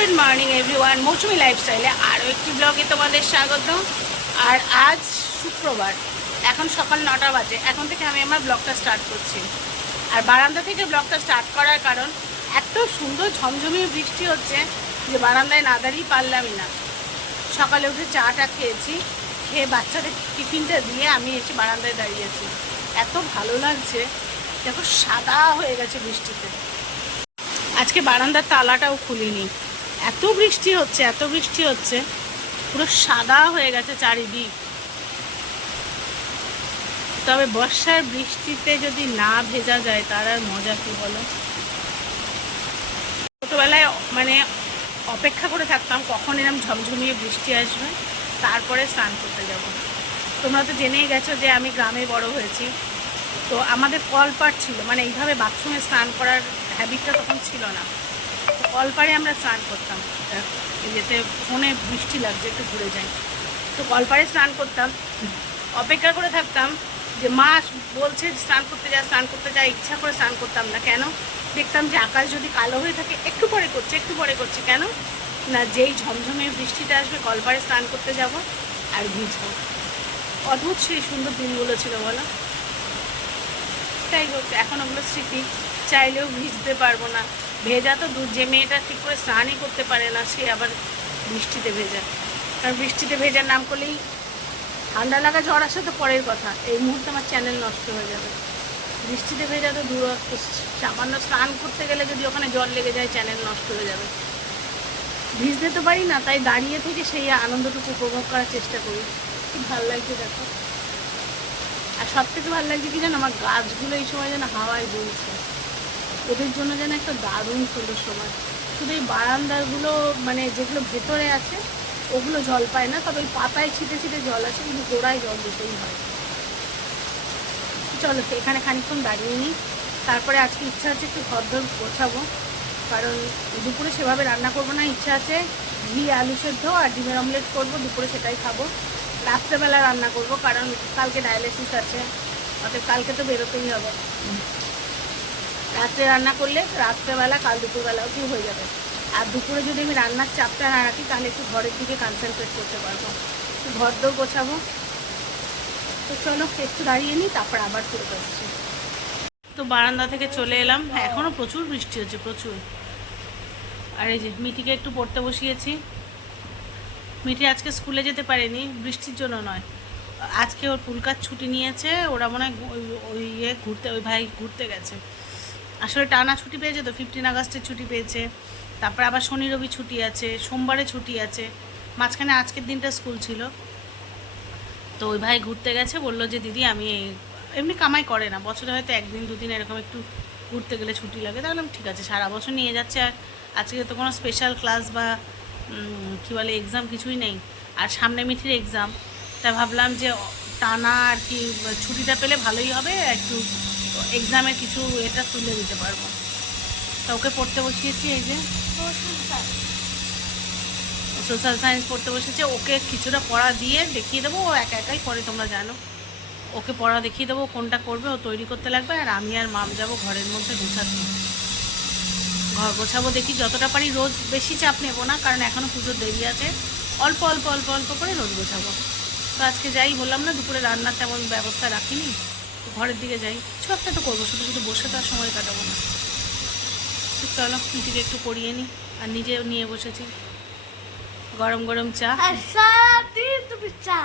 Good morning everyone মৌসুমি লাইফস্টাইলে আরও একটি ব্লগে তোমাদের স্বাগত আর আজ শুক্রবার, এখন সকাল নটা বাজে। এখন থেকে আমি আমার ব্লগটা স্টার্ট করছি। আর বারান্দা থেকে ব্লগটা স্টার্ট করার কারণ, এত সুন্দর ঝমঝমিয়ে বৃষ্টি হচ্ছে যে বারান্দায় না দাঁড়িয়ে পারলামই না। সকালে উঠে চাটা খেয়েছি, খেয়ে বাচ্চাদের টিফিনটা দিয়ে আমি এসে বারান্দায় দাঁড়িয়েছি এত ভালো লাগছে, দেখো সাদা হয়ে গেছে বৃষ্টিতে। আজকে বারান্দার তালাটাও খুলিনি। এত বৃষ্টি হচ্ছে, এত বৃষ্টি হচ্ছে, পুরো সাদা হয়ে গেছে চারিদিক। তবে বর্ষার বৃষ্টিতে যদি না ভেজা যায়, তার আর মজা কি বলো? ছোটোবেলায় মানে অপেক্ষা করে থাকতাম কখন এরম ঝমঝমিয়ে বৃষ্টি আসবে, তারপরে স্নান করতে যাব। তোমরা তো জেনেই গেছো যে আমি গ্রামে বড় হয়েছি। তো আমাদের কলপাট ছিল মানে এইভাবে বাথরুমে স্নান করার হ্যাবিটটা তখন ছিল না। কলপাড়ে আমরা স্নান করতাম। যেতে ফোনে বৃষ্টি লাগছে, একটু ঘুরে যাই। তো কলপাড়ে স্নান করতাম। অপেক্ষা করে থাকতাম যে মা বলছে স্নান করতে যা, স্নান করতে যা, ইচ্ছা করে স্নান করতাম না। কেন? দেখতাম যে আকাশ যদি কালো হয়ে থাকে, একটু পরে করছে, একটু পরে করছে। কেন? না, যেই ঝমঝমে বৃষ্টিটা আসবে, কলপাড়ে স্নান করতে যাব আর ভিজবো। অদ্ভুত সেই সুন্দর দিনগুলো ছিল, বলো। তাই হোক, এখন ওগুলো স্মৃতি, চাইলেও ভিজতে পারব না। ভেজা তো দূর যে মেয়েটা ঠিক করে স্নানই করতে পারে না, সে আবার বৃষ্টিতে ভেজা। কারণ বৃষ্টিতে ভেজার নাম করলেই ঠান্ডা লাগা জ্বর আসা তো পরের কথা। এই মুহূর্তে আমার চ্যানেল নষ্ট হয়ে যাবে। বৃষ্টিতে ভেজা তো দূর সামান্য স্নান করতে গেলে যদি ওখানে জল লেগে যায় চ্যানেল নষ্ট হয়ে যাবে। ভিজতে তো পারি না, তাই দাঁড়িয়ে থেকে সেই আনন্দটুকু উপভোগ করার চেষ্টা করি। খুব ভালো লাগছে দেখো। আর সব থেকে ভালো লাগছে কি জানো, আমার গাছগুলো এই সময় যেন হাওয়ায় দুলছে ওদের জন্য যেন একটা দারুণ সুন্দর সময়। শুধু এই বারান্দাগুলো মানে যেগুলো ভেতরে আছে, ওগুলো জল পায় না, তবে ওই পাতায় ছিটে ছিটে জল আছে কিন্তু গোড়ায় জল দিতেই হয়। চলো, এখানে খানিকক্ষণ দাঁড়িয়ে নিই। তারপরে আজকে ইচ্ছা আছে একটু ঘর ধর গোছাবো, কারণ দুপুরে সেভাবে রান্না করব না, ইচ্ছা আছে ঘি, আলু সেদ্ধ আর ডিমের অমলেট করব, দুপুরে সেটাই খাব। রাত্রেবেলা রান্না করব, কারণ কালকে ডায়ালিসিস আছে অর্থাৎ কালকে তো বেরোতেই হবে। রাত্রে রান্না করলে রাত্রেবেলা, কাল দুপুরবেলা অবধি হয়ে যাবে। আর দুপুরে যদি আমি রান্নার চাপটা না রাখি, তাহলে একটু ঘরের দিকে কনসেন্ট্রেট করতে পারব। ঘর দৌড় গোছাবো। তো চলো, একটু দাঁড়িয়ে নিই, তারপর আবার ফিরে আসছি। তো বারান্দা থেকে চলে এলাম। হ্যাঁ এখনও প্রচুর বৃষ্টি হচ্ছে, প্রচুর। আর এই যে মিটিকে একটু পড়তে বসিয়েছি। মিটি আজকে স্কুলে যেতে পারেনি, বৃষ্টির জন্য নয়। আজকে ওর পুলকার ছুটি নিয়েছে, ওরা মনে হয় ওই ইয়ে ঘুরতে ওই ভাই ঘুরতে গেছে। আসলে টানা ছুটি পেয়েছে তো ফিফটিন আগস্টের ছুটি পেয়েছে। তারপর আবার শনি, রবি ছুটি আছে, সোমবারে ছুটি আছে। মাঝখানে আজকের দিনটা স্কুল ছিল। তো ওই ভাই ঘুরতে গেছে, বলল যে, দিদি, আমি এমনি কামাই করে না, বছরে হয়তো একদিন, দুদিন এরকম একটু ঘুরতে গেলে ছুটি লাগে। তাহলে ঠিক আছে, সারা বছর নিয়ে যাচ্ছে আর আজকে তো কোনো স্পেশাল ক্লাস বা কী বলে এক্সাম কিছুই নেই। আর সামনে মিঠির এক্সাম তা ভাবলাম যে, টানা আর কি, ছুটিটা পেলে ভালোই হবে, একটু এক্সামের কিছু এটা তুলে দিতে পারব। তা ওকে পড়তে বসিয়েছি এই যে। সোশ্যাল সায়েন্স পড়তে বসেছে। ওকে কিছুটা পড়া দিয়ে দেখিয়ে দেবো, ও একা একাই পড়ে, তোমরা জানো। ওকে পড়া দেখিয়ে দেবো কোনটা করবে, ও তৈরি করতে লাগবে, আর আমি আর মাম যাব ঘরের মধ্যে গোছাতে। ঘর গোছাবো দেখি যতটা পারি, রোজ বেশি চাপ নেব না, কারণ এখনও পুজোর দেরি আছে। অল্প অল্প অল্প অল্প করে রোজ গোছাবো। তো আজকে যাই বললাম না, দুপুরে রান্নার তেমন ব্যবস্থা রাখিনি। ঘরের দিকে যাই। কিছু একটা তো করব শুধু শুধু বসে তো আর সময় কাটাবো না। তো চলো পিটিকে একটু পড়িয়ে নিই আর নিজেও নিয়ে বসেছি। গরম গরম চা। তুমি চা।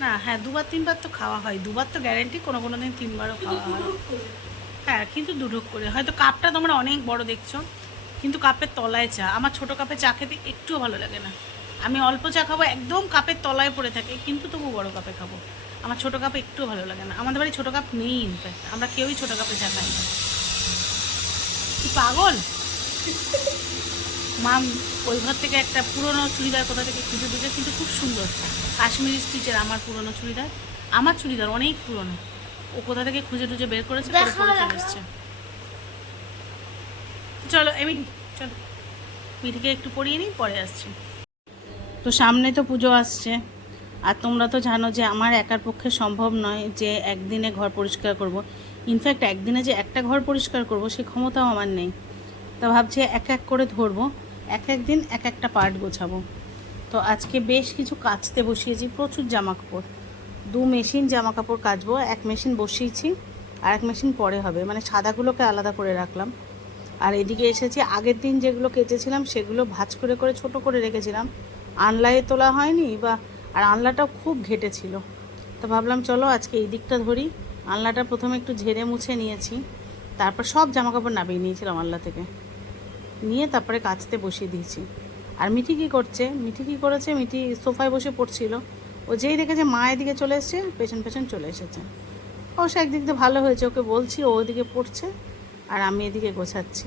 না হ্যাঁ দুবার তিনবার তো খাওয়া হয়। দুবার তো গ্যারেন্টি কোনো কোনো দিন তিনবারও খাওয়া হয়। হ্যাঁ কিন্তু দুঢুক করে। হয়তো কাপটা তোমরা অনেক বড় দেখছ কিন্তু কাপের তলায় চা। আমার ছোট কাপে চা খেতে একটুও ভালো লাগে না। আমি অল্প চা খাব একদম কাপের তলায় পড়ে থাকে কিন্তু তবু বড় কাপে খাব। আমার ছোটো কাপ একটুও ভালো লাগে না। আমাদের বাড়ি ছোটো কাপ নেই ইনফ্যাক্ট আমরা কেউই ছোটো কাপে চা খাই না। কি পাগল? মা ওই ঘর থেকে একটা পুরনো চুড়িদার কোথা থেকে খুঁজে দিয়েছে কিন্তু খুব সুন্দর। কাশ্মীরি স্টিচের আমার পুরনো চুড়িদার। আমার চুড়িদার অনেক পুরনো। ও কোথা থেকে খুঁজে টুজে বের করেছে? চলে এসছে। চলো মিঠিকে একটু পড়িয়ে নিই পরে আসছি। তো সামনে তো পুজো আসছে। আর তোমরা তো জানো যে আমার একার পক্ষে সম্ভব নয় যে একদিনে ঘর পরিষ্কার করব। ইনফ্যাক্ট একদিনে যে একটা ঘর পরিষ্কার করব, সে ক্ষমতাও আমার নেই। তা ভাবছি এক এক করে ধরবো, এক এক দিন এক একটা পার্ট গোছাবো। তো আজকে বেশ কিছু কাচতে বসিয়েছি, প্রচুর জামা কাপড় দু মেশিন জামা কাপড় কাচবো, এক মেশিন বসিয়েছি আর এক মেশিন পরে হবে। মানে সাদাগুলোকে আলাদা করে রাখলাম। আর এদিকে এসেছি, আগের দিন যেগুলো কেচেছিলাম সেগুলো ভাঁজ করে করে ছোট করে রেখেছিলাম। আনলায় তোলা হয়নি বা আর আনলাটাও খুব ঘেটেছিল তো ভাবলাম, চলো আজকে এই দিকটা ধরি। আনলাটা প্রথমে একটু ঝেড়ে মুছে নিয়েছি। তারপর সব জামা কাপড় নামিয়ে নিয়েছিলাম আনলা থেকে। নিয়ে তারপরে কাচতে বসিয়ে দিয়েছি। আর মিঠি কী করছে? মিঠি কী করেছে? মিঠি সোফায় বসে পড়ছিল। ও যেই দেখেছে, মা এদিকে চলে এসছে, পেছন পেছন চলে এসেছে। অবশ্য একদিক দিয়ে ভালো হয়েছে, ওকে বলছি ও ওদিকে পড়ছে আর আমি এদিকে গোছাচ্ছি।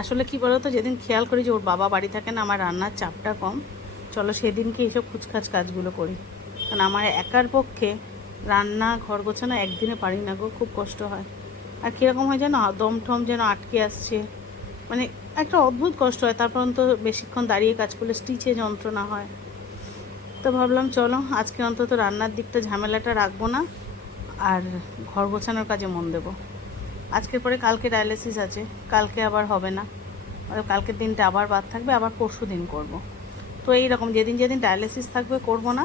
আসলে কি বলতো, যেদিন খেয়াল করি যে ওর বাবা বাড়ি থাকে না, আমার রান্নার চাপটা কম। চলো সেদিনকে এইসব কুচকাচ কাজগুলো করি। কারণ আমার একার পক্ষে রান্না, ঘর গোছানো একদিনে পারি না গো, খুব কষ্ট হয়। আর কীরকম হয় যেন দম ঠম যেন আটকে আসছে। মানে একটা অদ্ভুত কষ্ট হয়, তারপর অন্তত বেশিক্ষণ দাঁড়িয়ে কাজ করলে স্টিচে যন্ত্রণা হয়। তো ভাবলাম চলো, আজকে অন্তত রান্নার দিকটা ঝামেলাটা রাখব না, আর ঘর গোছানোর কাজে মন দেবো। আজকের পরে কালকে ডায়ালিসিস আছে, কালকে আবার হবে না। কালকের দিনটা আবার বাদ থাকবে, আবার পরশু দিন করব। তো এই রকম যেদিন যেদিন ডায়ালিসিস থাকবে করব না,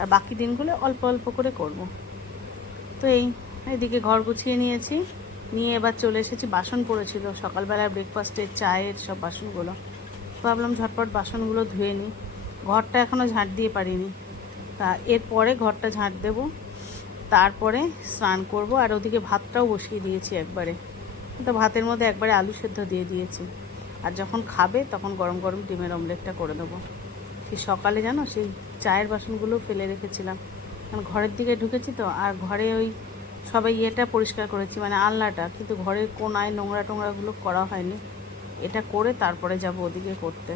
আর বাকি দিনগুলো অল্প অল্প করে করব। তো এই, এদিকে ঘর গুছিয়ে নিয়েছি, নিয়ে এবার চলে এসেছি, বাসন পড়েছিল। সকালবেলার ব্রেকফাস্টের চায়ের সব বাসনগুলো। ভাবলাম ঝটপট বাসনগুলো ধুয়ে নিই। ঘরটা এখনও ঝাঁট দিয়ে পারিনি। তা এরপরে ঘরটা ঝাঁট দেবো। তারপরে স্নান করব, আর ওদিকে ভাতটাও বসিয়ে দিয়েছি একবারে। তো ভাতের মধ্যে একবারে আলু সেদ্ধ দিয়ে দিয়েছি। আর যখন খাবে তখন গরম গরম ডিমের অমলেটটা করে দেবো। সেই সকালে জানো সেই চায়ের বাসনগুলো ফেলে রেখেছিলাম। কারণ ঘরের দিকে ঢুকেছি তো আর ঘরে ওই সবাই ইয়েটা পরিষ্কার করেছি মানে আলনাটা কিন্তু ঘরের কোনায় নোংরা টোংরাগুলো করা হয়নি। এটা করে তারপরে যাব ওদিকে করতে।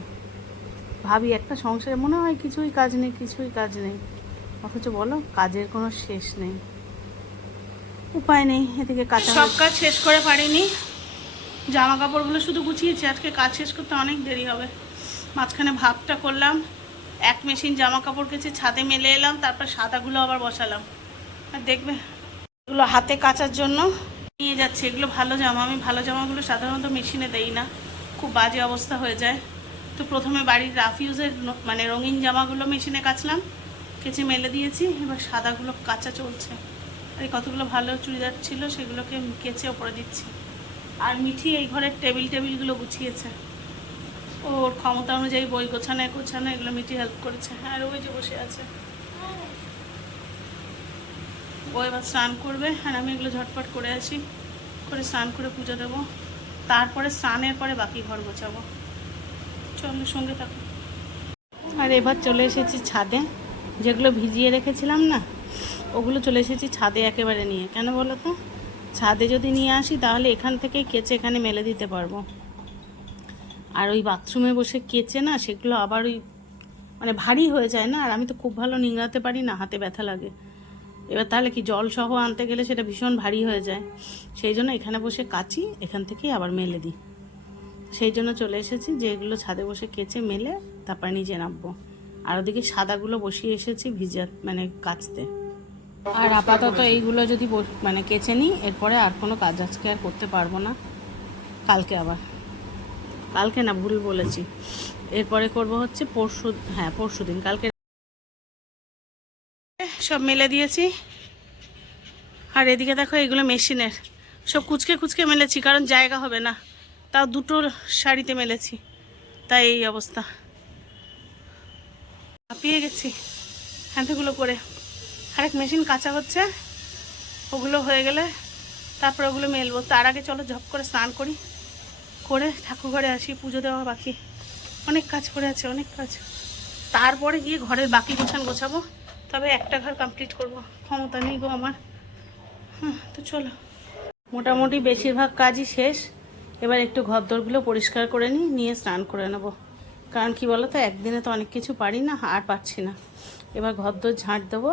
ভাবি একটা সংসারে মনে হয় কিছুই কাজ নেই কিছুই কাজ নেই। অথচ বলো কাজের কোনো শেষ নেই। উপায় নেই এদিকে কাঁচা সব কাজ শেষ করে পারিনি। জামা কাপড়গুলো শুধু গুছিয়েছি আজকে কাজ শেষ করতে অনেক দেরি হবে। মাঝখানে ভাতটা করলাম এক মেশিন জামা কাপড় কেচে ছাদে মেলে এলাম, তারপর সাদাগুলো আবার বসালাম। আর দেখবে, এগুলো হাতে কাচার জন্য নিয়ে যাচ্ছে। এগুলো ভালো জামা, আমি ভালো জামাগুলো সাধারণত মেশিনে দেই না। খুব বাজে অবস্থা হয়ে যায়। তো প্রথমে বাড়ির রাফ ইউজের মানে রঙিন জামাগুলো মেশিনে কাচলাম, কেচে মেলে দিয়েছি, এবার সাদাগুলো কাঁচা চলছে। আর কতগুলো ভালো চুড়িদার ছিল, সেগুলোকে কেচে ওপরে দিচ্ছি। আর মিঠি এই ঘরের টেবিল টেবিলগুলো গুছিয়েছে। ওর ক্ষমতা অনুযায়ী বই গোছানো গোছানো এগুলো মিঠি হেল্প করেছে। আর ওই যে বসে আছে। ও এবার স্নান করবে, আর আমি এগুলো ঝটপট করে আসি। করে স্নান করে পুজো দেবো। তারপরে স্নানের পরে বাকি ঘর গোছাবো। চলো, সঙ্গে থাকো। আর এবার চলে এসেছি ছাদে। যেগুলো ভিজিয়ে রেখেছিলাম না, ওগুলো চলে এসেছি ছাদে একেবারে নিয়ে। কেন বলো তো? ছাদে যদি নিয়ে আসি, তাহলে এখান থেকেই কেচে এখানে মেলে দিতে পারব। আর ওই বাথরুমে বসে কেচে না, সেগুলো আবার ওই মানে ভারী হয়ে যায় না? আর আমি তো খুব ভালো নিংড়াতে পারি না, হাতে ব্যথা লাগে। এবার তাহলে কি জল সহ আনতে গেলে সেটা ভীষণ ভারী হয়ে যায়? সেই জন্য এখানে বসে কাচি, এখান থেকেই আবার মেলে দিই। সেই জন্য চলে এসেছি, যে এগুলো ছাদে বসে কেচে মেলে তারপর নিজে নামবো। আর ওদিকে সাদাগুলো বসিয়ে এসেছি ভিজা মানে কাচতে। আর আপাতত এইগুলো যদি মানে কেচে নিই, এরপরে আর কোনো কাজ আজকে আর করতে পারব না। কালকে আবার। কালকে না ভুল বলেছি। এরপরে করব হচ্ছে পরশু হ্যাঁ পরশু দিন। কালকে সব মেলে দিয়েছি। আর এদিকে দেখো এগুলো মেশিনের। সব কুচকে কুচকে মেলেছি, কারণ জায়গা হবে না। তাও দুটো শাড়িতে মেলেছি। তাই এই অবস্থা। হাঁপিয়ে গেছি। হ্যান্ডগুলো করে। আরেক মেশিন কাঁচা হচ্ছে। ওগুলো হয়ে গেলে তারপরে ওগুলো মেলবো। তার আগে চলো ঝপ করে স্নান করি। করে ঠাকুর ঘরে আসি, পুজো দেওয়া বাকি। অনেক কাজ পড়ে আছে, অনেক কাজ। তারপরে গিয়ে ঘরের বাকি গোছান গোছাবো, তবে একটা ঘর কমপ্লিট করব। ক্ষমতা নেই গো আমার। হ্যাঁ তো চলো। মোটামুটি বেশিরভাগ কাজই শেষ। এবার একটু ঘরদোরগুলো পরিষ্কার করে নিই, নিয়ে স্নান করে নেব। কারণ কি বলো তো একদিনে তো অনেক কিছু পারি না, আর পারছি না। এবার ঘরদোর ঝাঁট দেবো।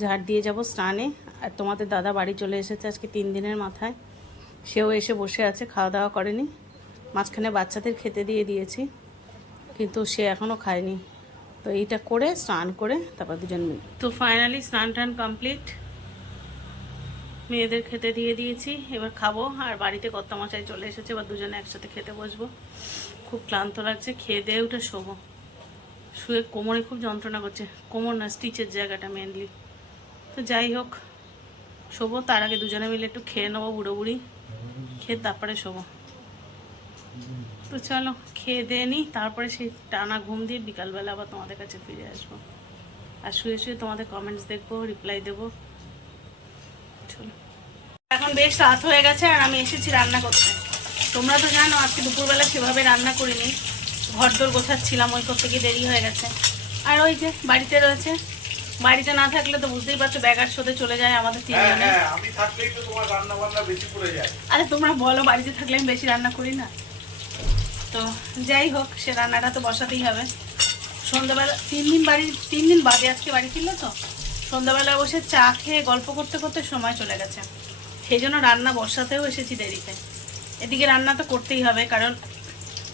ঝাঁট দিয়ে যাব স্নানে। আর তোমাদের দাদা বাড়ি চলে এসেছে আজকে তিন দিনের মাথায়। সেও এসে বসে আছে, খাওয়া দাওয়া করেনি মাঝখানে বাচ্চাদের খেতে দিয়ে দিয়েছি, কিন্তু সে এখনও খায়নি। তো এইটা করে স্নান করে তারপর দুজন মিলে। তো ফাইনালি স্নান টান কমপ্লিট মেয়েদের খেতে দিয়ে দিয়েছি, এবার খাব। আর বাড়িতে কত মশাই চলে এসেছে, এবার দুজনে একসাথে খেতে বসবো। খুব ক্লান্ত লাগছে, খেয়ে দিয়ে উঠে শোবো। শুয়ে কোমরে খুব যন্ত্রণা করছে। কোমর না, স্টিচের জায়গাটা মেনলি তো যাই হোক, শোবো। তার আগে দুজনে মিলে একটু খেয়ে নেব বুড়ো বুড়ি খেয়ে তারপরে শোবো। তো চলো খেয়ে দিয়ে নিই তারপরে সেই টানা ঘুম দিয়ে বিকালবেলা আবার তোমাদের কাছে ফিরে আসব। আর শুয়ে শুয়ে তোমাদের কমেন্টস দেখব রিপ্লাই দেবো। চলো। এখন বেশ রাত হয়ে গেছে আর আমি এসেছি রান্না করতে। তোমরা তো জানো আজকে দুপুরবেলা সেভাবে রান্না করিনি। ঘর দোর গোছাচ্ছিলাম ওই করতে গিয়ে দেরি হয়ে গেছে। আর ওই যে বাড়িতে রয়েছে বাড়িতে না থাকলে তো বুঝতেই পারছ ব্যাগার শোতে চলে যায় আমাদের হ্যাঁ তিনজনে হ্যাঁ যায়। আরে তোমরা বলো বাড়িতে থাকলে আমি বেশি রান্না করি না? তো যাই হোক, সে রান্নাটা তো বসাতেই হবে। সন্ধ্যাবেলা, তিন দিন বাড়ি, তিন দিন বাদে আজকে বাড়ি ফিরলো তো। সন্ধ্যাবেলা বসে চা খেয়ে গল্প করতে করতে সময় চলে গেছে। সেই জন্য রান্না বসাতেও এসেছি দেরিতে। এদিকে রান্না তো করতেই হবে, কারণ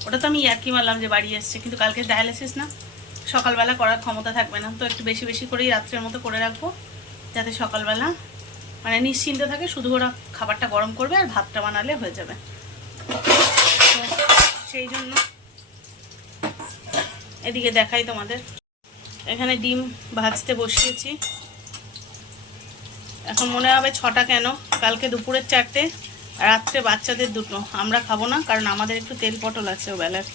ওটা তো আমি ইয়ার্কি মারলাম যে বাড়ি এসছে, কিন্তু কালকে ডায়ালিসিস না। সকালবেলা করার ক্ষমতা থাকবে না, তো একটু বেশি বেশি করেই রাত্রের মতো করে রাখব, যাতে সকালবেলা মানে নিশ্চিন্ত থাকে, শুধু ওরা খাবারটা গরম করবে আর ভাতটা বানালে হয়ে যাবে। সেই জন্য। এদিকে দেখাই তোমাদের। এখানে ডিম ভাজতে বসিয়েছি। এখন মনে হবে ছটা কেন? কালকে দুপুরের চারটে, রাত্রে বাচ্চাদের দুটো। আমরা খাব না, কারণ আমাদের একটু তেল পটল আছে ও বেলার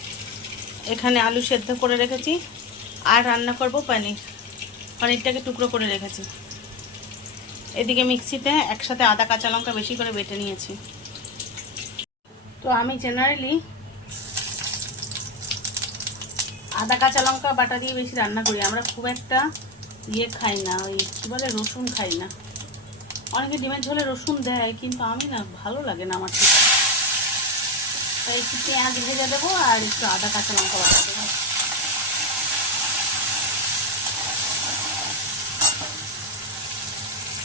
এখানে আলু সেদ্ধ করে রেখেছি। আর রান্না করব পনির। পনিরটাকে টুকরো করে রেখেছি। এদিকে মিক্সিতে একসাথে আদা, কাঁচা লঙ্কা বেশি করে বেটে নিয়েছি। তো আমি জেনারেলি আদা, কাঁচা লঙ্কা বাটা দিয়ে বেশি রান্না করি। আমরা খুব একটা ইয়ে খাই না, ওই কী বলে, রসুন খাই না। অনেকে ডিমের ঝোলে রসুন দেয়, কিন্তু আমি না, ভালো লাগে না আমার। তাই একটু পেঁয়াজ ভেজে দেবো আর একটু আদা, কাঁচা লঙ্কা বাটা দেবো।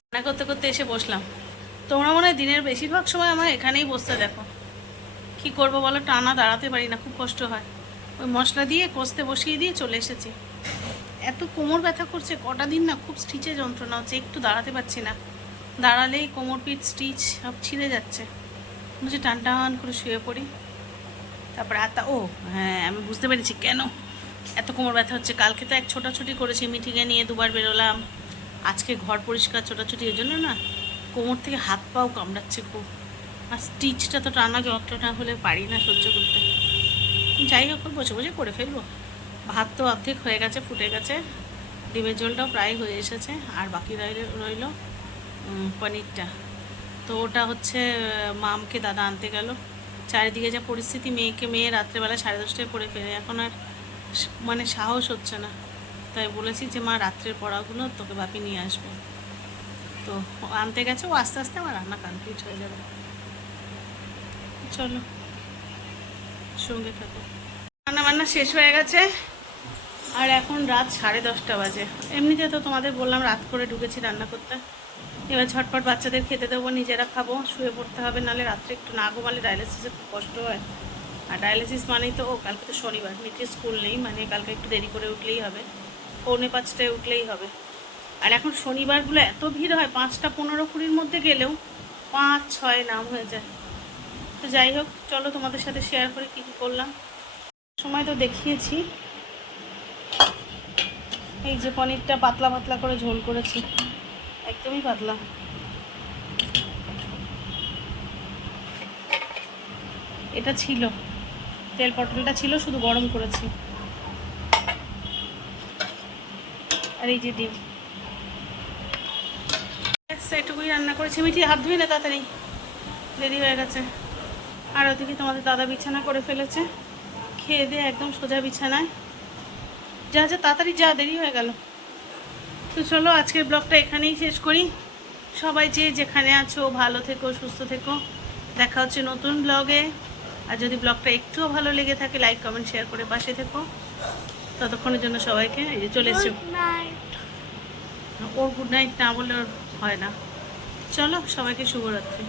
রান্না করতে করতে এসে বসলাম। তোমরা মনে হয় দিনের বেশিরভাগ সময় আমার এখানেই বসতে দেখো। কি করব বলো? টানা দাঁড়াতে পারি না, খুব কষ্ট হয়। ওই মশলা দিয়ে কষতে বসিয়ে দিয়ে চলে এসেছি। এত কোমর ব্যথা করছে, কটা দিন না খুব স্টিচে যন্ত্রণা হচ্ছে, একটু দাঁড়াতে পারছি না। দাঁড়ালেই কোমর পিঠ স্টিচ সব ছিঁড়ে যাচ্ছে। বলছি টান টান করে শুয়ে পড়ি। তারপরে আতা, ও হ্যাঁ আমি বুঝতে পেরেছি কেন? এত কোমর ব্যথা হচ্ছে, কালকে তো এক ছোটাছুটি করেছি, মিটিংয়ে নিয়ে দুবার বেরোলাম। আজকে ঘর পরিষ্কার ছোটাছুটি এর জন্য না কোমর থেকে হাত পাও কামড়াচ্ছে খুব। আর স্টিচটা তো টানা যন্ত্রণা হলে পারি না সহ্য করতে। যাই হোক বসে বসে করে ফেলব। ভাত তো অর্ধেক হয়ে গেছে, ফুটে গেছে। ডিমের ঝোলটাও প্রায় হয়ে এসেছে, আর বাকি রইল রইল পনিরটা। তো ওটা হচ্ছে মামকে দাদা আনতে গেল। চারিদিকে যা পরিস্থিতি, মেয়েকে মেয়ে রাত্রেবেলা সাড়ে দশটায় পড়ে ফেলে। এখন আর মানে সাহস হচ্ছে না। তাই বলেছি যে, মা, রাত্রের পড়াগুলো তোকে বাপি নিয়ে আসবে। তো আনতে গেছে, ও আস্তে আস্তে আমার রান্না কমপ্লিট হয়ে যাবে। চলো। সঙ্গে থাকো। রান্না বান্না শেষ হয়ে গেছে। আর এখন রাত সাড়ে দশটা বাজে। এমনিতে তো তোমাদের বললাম রাত করে ঢুকেছি রান্না করতে। এবার ঝটপট বাচ্চাদের খেতে দেবো, নিজেরা খাব, শুয়ে পড়তে হবে, নাহলে রাত্রে একটু না ঘুমালে ডায়ালিসিসে খুব কষ্ট হয়। আর ডায়ালিসিস মানেই তো, ও কালকে তো শনিবার মিটির স্কুল নেই মানে কালকে একটু দেরি করে উঠলেই হবে। পৌনে পাঁচটায় উঠলেই হবে। আর এখন শনিবারগুলো এত ভিড় হয়, পাঁচটা পনেরো কুড়ির মধ্যে গেলেও পাঁচ, ছয় নাম হয়ে যায়। তো যাই হোক, চলো তোমাদের সাথে শেয়ার করে কী কী করলাম। সময় তো দেখিয়েছি। এই যে পনিরটা পাতলা পাতলা করে ঝোল করেছি। একদমই পাতলা। এটা ছিল। তেল পটলটা ছিল, শুধু গরম করেছি। আর এই যে ডিম। এটুকুই রান্না করেছি। মিঠি হাত ধুই না, তাড়াতাড়ি। দেরি হয়ে গেছে। আর ওদিকে তোমাদের দাদা বিছানা করে ফেলেছে। খেয়ে দিয়ে একদম সোজা বিছানায়। যা যা তাড়াতাড়ি যা দেরি হয়ে গেল। তো চলো আজকের ব্লগটা এখানেই শেষ করি। সবাই যে যেখানে আছো ভালো থেকো সুস্থ থেকো। দেখা হচ্ছে নতুন ব্লগে। আর যদি ব্লগটা একটুও ভালো লেগে থাকে লাইক কমেন্ট শেয়ার করে পাশে থেকো। ততক্ষণের জন্য সবাইকে এই যে চলে এসছো গুড নাইট ওর গুড নাইট না বললে ওর হয় না। চলো সবাইকে শুভরাত্রি।